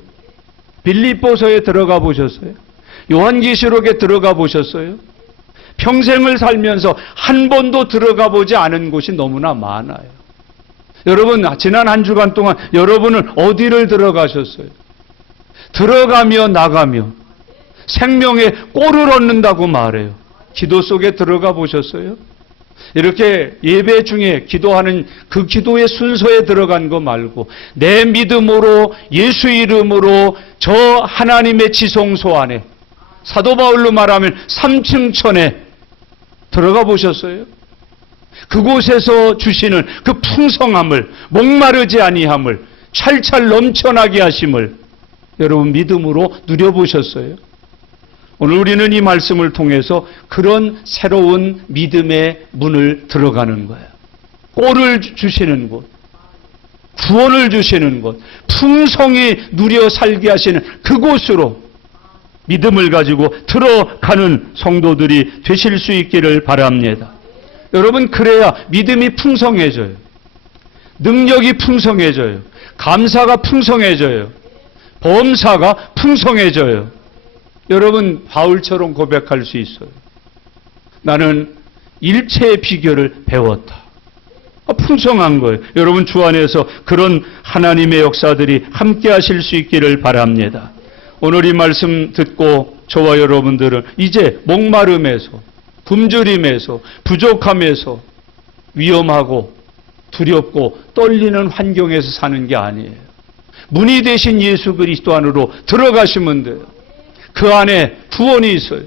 빌립보서에 들어가 보셨어요? 요한계시록에 들어가 보셨어요? 평생을 살면서 한 번도 들어가 보지 않은 곳이 너무나 많아요. 여러분 지난 한 주간 동안 여러분은 어디를 들어가셨어요? 들어가며 나가며 생명의 꼴을 얻는다고 말해요. 기도 속에 들어가 보셨어요? 이렇게 예배 중에 기도하는 그 기도의 순서에 들어간 거 말고 내 믿음으로 예수 이름으로 저 하나님의 지성소 안에 사도 바울로 말하면 3층천에 들어가 보셨어요? 그곳에서 주시는 그 풍성함을 목마르지 아니함을 찰찰 넘쳐나게 하심을 여러분 믿음으로 누려보셨어요? 오늘 우리는 이 말씀을 통해서 그런 새로운 믿음의 문을 들어가는 거예요. 꼴을 주시는 곳, 구원을 주시는 곳, 풍성히 누려 살게 하시는 그곳으로 믿음을 가지고 들어가는 성도들이 되실 수 있기를 바랍니다. 여러분, 그래야 믿음이 풍성해져요. 능력이 풍성해져요. 감사가 풍성해져요. 범사가 풍성해져요. 여러분, 바울처럼 고백할 수 있어요. 나는 일체의 비결을 배웠다. 풍성한 거예요. 여러분, 주 안에서 그런 하나님의 역사들이 함께 하실 수 있기를 바랍니다. 오늘 이 말씀 듣고 저와 여러분들은 이제 목마름에서, 굶주림에서, 부족함에서, 위험하고 두렵고 떨리는 환경에서 사는 게 아니에요. 문이 되신 예수 그리스도 안으로 들어가시면 돼요. 그 안에 구원이 있어요.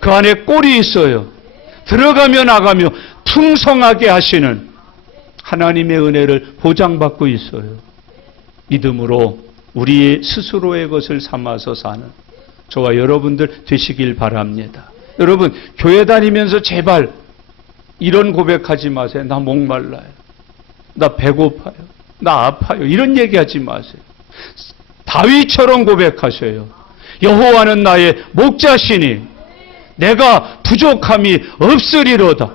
그 안에 꼴이 있어요. 들어가며 나가며 풍성하게 하시는 하나님의 은혜를 보장받고 있어요. 믿음으로 우리 스스로의 것을 삼아서 사는 저와 여러분들 되시길 바랍니다. 여러분, 교회 다니면서 제발 이런 고백하지 마세요. 나 목말라요. 나 배고파요. 나 아파요. 이런 얘기하지 마세요. 다윗처럼 고백하셔요. 여호와는 나의 목자시니 내가 부족함이 없으리로다.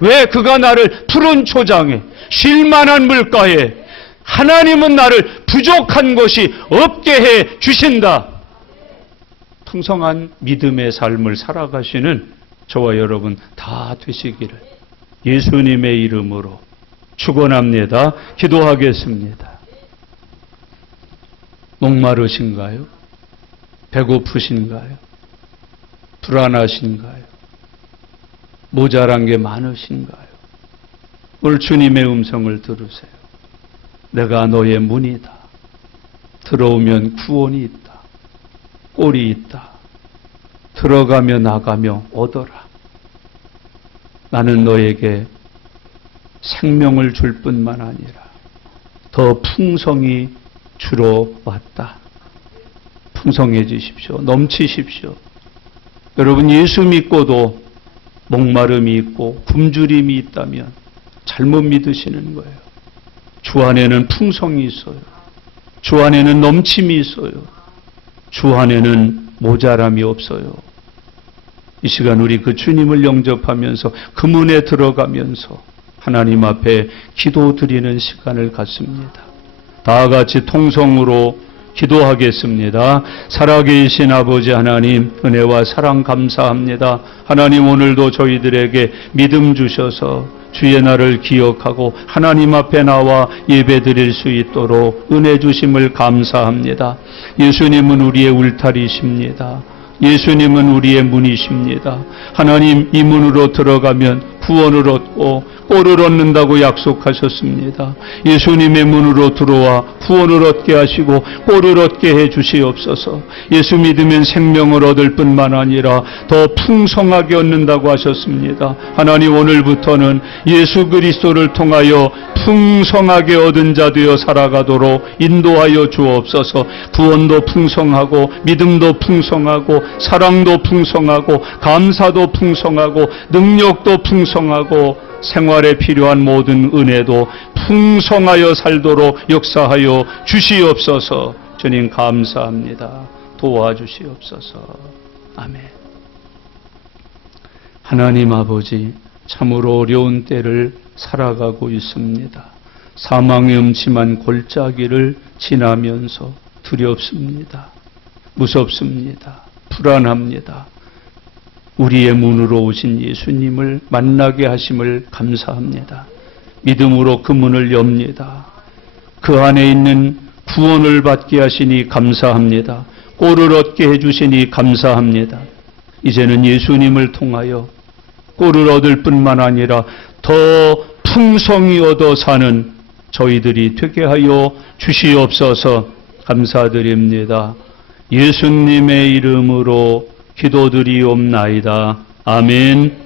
왜? 그가 나를 푸른 초장에 쉴만한 물가에 하나님은 나를 부족한 것이 없게 해 주신다. 풍성한 믿음의 삶을 살아가시는 저와 여러분 다 되시기를 예수님의 이름으로 축원합니다. 기도하겠습니다. 목마르신가요? 배고프신가요? 불안하신가요? 모자란 게 많으신가요? 오늘 주님의 음성을 들으세요. 내가 너의 문이다. 들어오면 구원이 있다. 꼴이 있다. 들어가며 나가며 얻어라. 나는 너에게 생명을 줄 뿐만 아니라 더 풍성히 주러 왔다. 풍성해지십시오. 넘치십시오. 여러분, 예수 믿고도 목마름이 있고 굶주림이 있다면 잘못 믿으시는 거예요. 주 안에는 풍성이 있어요. 주 안에는 넘침이 있어요. 주 안에는 모자람이 없어요. 이 시간 우리 그 주님을 영접하면서 그 문에 들어가면서 하나님 앞에 기도드리는 시간을 갖습니다. 다 같이 통성으로 기도하겠습니다. 살아계신 아버지 하나님, 은혜와 사랑 감사합니다. 하나님, 오늘도 저희들에게 믿음 주셔서 주의 날을 기억하고 하나님 앞에 나와 예배드릴 수 있도록 은혜 주심을 감사합니다. 예수님은 우리의 울타리십니다. 예수님은 우리의 문이십니다. 하나님, 이 문으로 들어가면 구원을 얻고 꼴을 얻는다고 약속하셨습니다. 예수님의 문으로 들어와 구원을 얻게 하시고 꼴을 얻게 해 주시옵소서. 예수 믿으면 생명을 얻을 뿐만 아니라 더 풍성하게 얻는다고 하셨습니다. 하나님, 오늘부터는 예수 그리스도를 통하여 풍성하게 얻은 자 되어 살아가도록 인도하여 주옵소서. 구원도 풍성하고 믿음도 풍성하고 사랑도 풍성하고 감사도 풍성하고 능력도 풍성하고 생활에 필요한 모든 은혜도 풍성하여 살도록 역사하여 주시옵소서. 주님 감사합니다. 도와주시옵소서. 아멘. 하나님 아버지, 참으로 어려운 때를 살아가고 있습니다. 사망의 음침한 골짜기를 지나면서 두렵습니다. 무섭습니다. 불안합니다. 우리의 문으로 오신 예수님을 만나게 하심을 감사합니다. 믿음으로 그 문을 엽니다. 그 안에 있는 구원을 받게 하시니 감사합니다. 꼴을 얻게 해주시니 감사합니다. 이제는 예수님을 통하여 꼴을 얻을 뿐만 아니라 더 풍성히 얻어 사는 저희들이 되게 하여 주시옵소서. 감사드립니다. 예수님의 이름으로 기도드리옵나이다. 아멘.